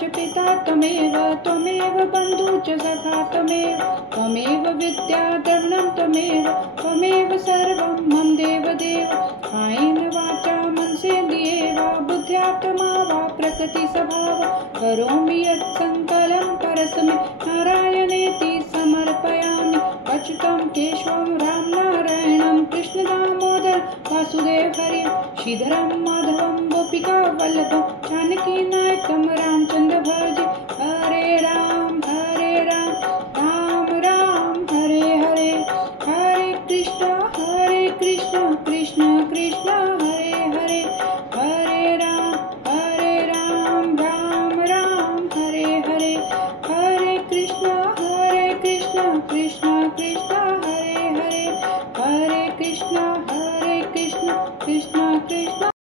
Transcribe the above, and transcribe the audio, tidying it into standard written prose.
च पिता त्वमेव त्वमेव बन्धु च सखा त्वमेव त्वमेव विद्या द्रविणं त्वमेव त्वमेव सर्वं मम देवदेव कायेन वाचा मनसेन्द्रियैर्वा बुद्ध्यात्मा वा प्रकृतिस्वभाव करोमि यत्सङ्कलं परस्मै नारायणेति समर्पयामि अच्युतं केशवं रामनारायणं कृष्णदामोदर वासुदेव हरि श्रीधरं माधवं गोपिका वल्लभं जानकीनायकं रामचन्द्र भज हरे राम राम राम हरे हरे हरे कृष्ण कृष्ण कृष्ण हरे हरे हरे राम राम राम हरे हरे हरे कृष्ण कृष्ण कृष्ण हरे हरे हरे कृष्ण कृष्ण कृष्ण